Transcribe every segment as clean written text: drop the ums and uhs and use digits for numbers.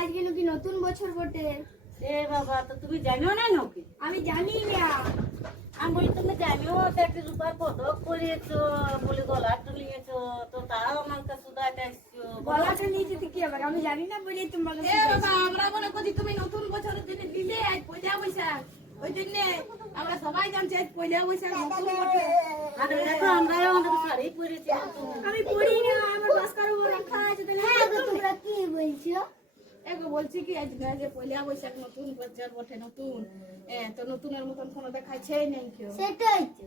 আজকে নাকি নতুন বছর বটে। এ বাবা, তো তুমি জানো না নাকি? আমি জানি না। আমি বলি তুমি জানো তো একটা রূপার পদক পরিয়েছো, বলে গলা তুলিয়েছো, তো তাও আমার কাছে সুদাটা এসছো। গলাটা নিয়ে যেতে কি হবে? আমি জানি না বলে তোমাকে এ বাবা, আমরা মনে করছি তুমি নতুন বছরের দিনে দিলে আজ পয়লা বৈশাখ, ওই জন্য আমরা সবাই জানছি আজ পয়লা বৈশাখ নতুন বছর। আর দেখো আমরাও আমাদের শাড়ি পরেছি নতুন। আমি পড়ি না, আমার বাস্কার উপর রাখা আছে। তোমরা কি বলছো? এগো বলছি কি আজ যে পয়লা বৈশাখ নতুন বছর বটে, নতুন তো নতুনের মতন কোনো দেখাচ্ছে নেই কেউ। সেটাই তো,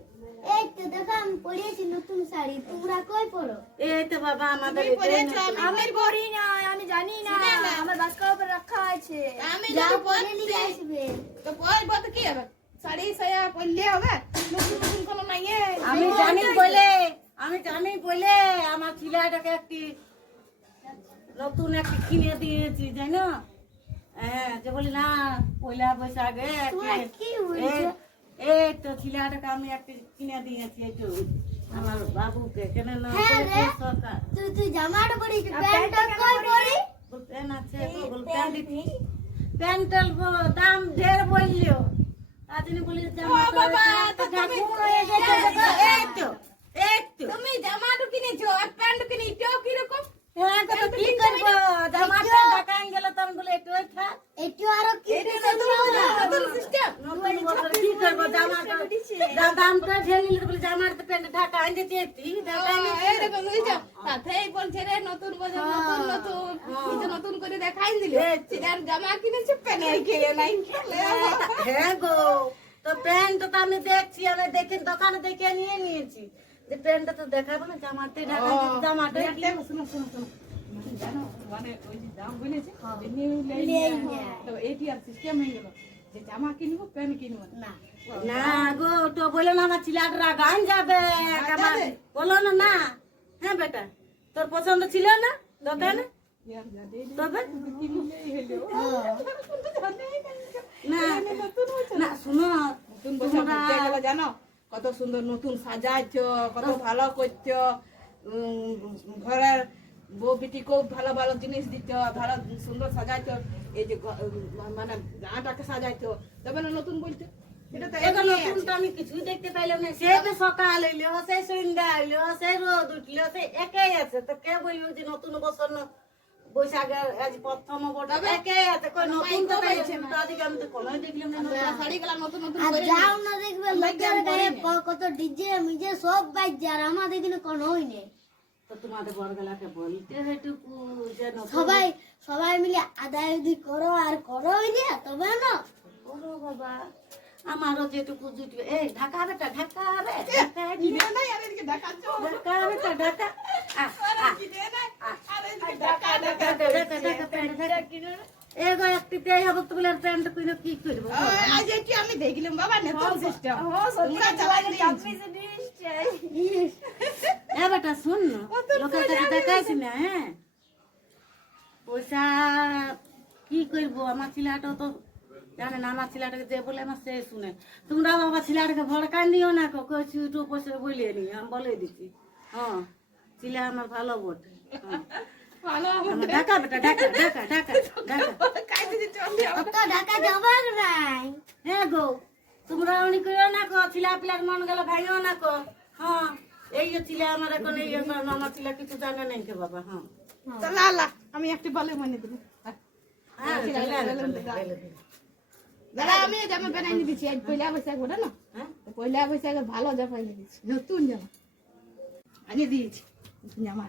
এই তো দেখো আমি পরেছি নতুন শাড়ি, তোমরা কই পরো? এই তো বাবা আমাদের তুমি এটাই পরেছো, নতুন। আমি পড়ি না, আমি জানি না। শুনে না। আমার বাস্কার উপর রাখা আছে। আমি যা যদি পরে পরছি, নিয়ে আসবে। তো পরবো তো কি হবে? শাড়ি সায়া পরলে হবে, নতুন নতুন কোনো নাই। আমি জানি বলে আমার ছেলেটাকে একটি নতুন একটি কিনে দিয়েছি, জানো? হ্যাঁ, যে বলি না পয়লা বৈশাখে তোমরা কি বলছো? এই তো ছেলেটাকে আমি একটি কিনে দিয়েছি, একটু আমার বাবুকে। কেন না হ্যাঁ রে। সরকার তুই জামাটা পরিস, প্যান্টটা কই পরি? প্যান্ট আছে, প্যান্টের দাম ঢের বললো, তার জন্য বলি বাবা, তো তুমি- এই তো তুমি জামাটো কিনেছো আর প্যান্ট কিনেছো কিরকম? হ্যাঁ, তো কি করবো? জামাটা ঢাকায় গেলে তো আমি বলি একটু থাক। একটু আরো কি এটা নতুন সিস্টেম। নতুন বছর কি করবো? দামটা ঢেলে নিলে বলে জামার তো প্যান্ট ঢাকা আনতে চেয়েছি, ঢাকা এইরকম বুঝছো? তাতেই বলছে রে নতুন বছর নতুন নতুন কিছু নতুন করে দেখাই দিল। আর জামা কিনেছে প্যান্ট খেলে নাই খেলে। হ্যাঁ গো, তো প্যান্ট তো আমি দেখছি, আমি দেখে দোকানে দেখে নিয়ে নিয়েছি যে প্যান্টটা তো দেখাবো না, জামাতে ঢাকা জামাটা শোনো শোনো শোনো, জানো মানে ওই যে দাম বলেছে তো এটি আর সিস্টেম হয়ে গেল যে জামা কিনবো প্যান্ট কিনবো না। না গো, তো বললো না আমার ছেলেটা গান যাবে, আমার বলো না না। হ্যাঁ বেটা, তোর পছন্দ ছিল না দোকানে? তবে না না শুনো, নতুন বছর ঘুরতে গেলে জানো কত সুন্দর নতুন সাজাইছো, কত ভালো করছো, ঘরের বউ বিটিকেও ভালো ভালো জিনিস দিচ্ছ, ভালো সুন্দর সাজাইছো, এই যে মানে গাঁটাকে সাজাইছো, তবে না নতুন বলছো। এটা তো এখন এমনি নতুন আছে। তো আমি কিছুই দেখতে পাইলাম না। সে তো সকাল হইলো, সে সন্ধ্যা হইলো, সে রোদ উঠলো, সে একই আছে। তো কে বলবো যে নতুন বছর বৈশাখের আজ প্রথম বটে, একই আছে। কই নতুন তো পাইছে না, তাদিকে আমি তো কোনোই দেখলাম না নতুন। শাড়িগুলা নতুন নতুন আর করে যাও না দেখবে লোকের আমি গায়ে পরি না। কত ডিজে মিজে সব বাজছে, আর আমাদের এখানে কোনোই নেই। তো তোমাদের বড়বেলাকে বলতে হেটুকু যে নতুন সবাই সবাই মিলে আদায় যদি করো আর করো না তবে না। বলো বাবা, আমারও যেটুকু জুটবে। এই ঢাকা বেটা, ঢাকা রে, ঢাকা কিনে নাই আর এদিকে দেখাচ্ছ। ঢাকা বেটা, ঢাকা কিনে নাই আর এদিকে ঢাকা এগো একটিতেই হবে তো বলে প্যান্ট কিনে কি করবো? আজ এটি আমি দেখলাম বাবা নতুন সিস্টেম। তোমরা চালাই এ বেটা শুন না, লোকের কাছে দেখাইছি না। হ্যাঁ, পয়সা কি করবো? আমার ছেলেটা তো জানে না, আমার ছেলেটাকে যে বলে আমার সে শুনে। তোমরা আমার ছেলেটাকে ভড়কাই নিও না, কইছি একটু পয়সা বলিয়ে নি, আমি বলে দিচ্ছি। হ্যাঁ, ছেলে আমার ভালো বটে। হ্যাঁ, ভালো আমার ঢাকা বেটা, ঢাকা ঢাকা ঢাকা ঢাকা। কাইতে চলে অত ঢাকা যাবার নাই। হ্যাঁ গো, তোমরা অনি করিও না কো, ছিলা পিলার মন গেল ভাইও না কো। হ্যাঁ, এই যে ছিল আমার এখন, এই আমার ছিল কিছু জায়গা নেই কে বাবা। হ্যাঁ তো লালা আমি একটু বলে মনে দিবি। হ্যাঁ, চলে আয়, চলে আয়। দাদা আমি জামা বানাই দিছি আজ পয়লা বৈশাখ বটে না। হ্যাঁ, তো পয়লা বৈশাখের ভালো জামা এনে দিছি, নতুন জামা আনিয়ে দিয়েছি। নতুন জামা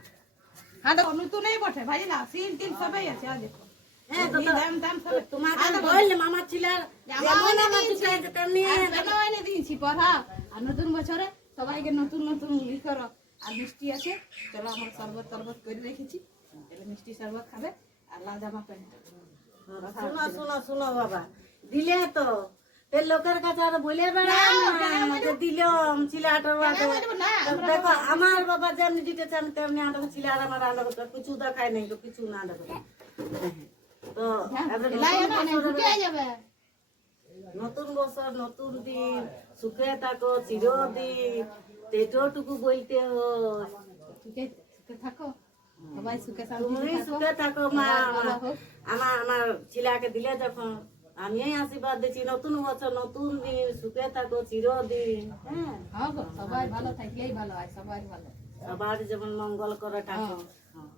হ্যাঁ তো নতুনই বটে ভাই না, সিল টিল সবাই আছে। আর দেখো হ্যাঁ, তো দাম দাম সব তোমাকে বললাম আমার ছিল যেমন আমার ছিল তেমনি। এনে দিয়েছি পড়া। আর নতুন বছরে সবাইকে নতুন নতুন ই করো। আর মিষ্টি আছে, চলো আমার শরবত টরবত করে রেখেছি, তাহলে মিষ্টি শরবত খাবে আর লাল জামা প্যান্ট। শোনো শোনো শোনো বাবা, দিলে তো লোকের কাছে আর বলে বেড়া দিলাম ছিল দেখো আমার বাবা যেমনি দিতেছে আমি তেমনি আনন্দ ছিল, আর আমার আনন্দ কিছু দেখায় নাই তো, কিছু না দেখো। তো নতুন বছর নতুন দিন, সুখে থাকো চিরদিন, এটুকু বলতে হয়। সুখে থাকো, সবাই সুখে তুমি শান্তি সুখে থাকো মা, ভালো হোক। আমার আমার ছেলেকে দিলে যখন আমি আশীর্বাদ দিচ্ছি নতুন বছর নতুন দিন সুখে থাকো চিরদিন। হ্যাঁ, হ্যাঁ গো, সবাই ভালো থাকলেই ভালো হয়, সবাই ভালো। সবার যেমন মঙ্গল করে ঠাকুর। হ্যাঁ।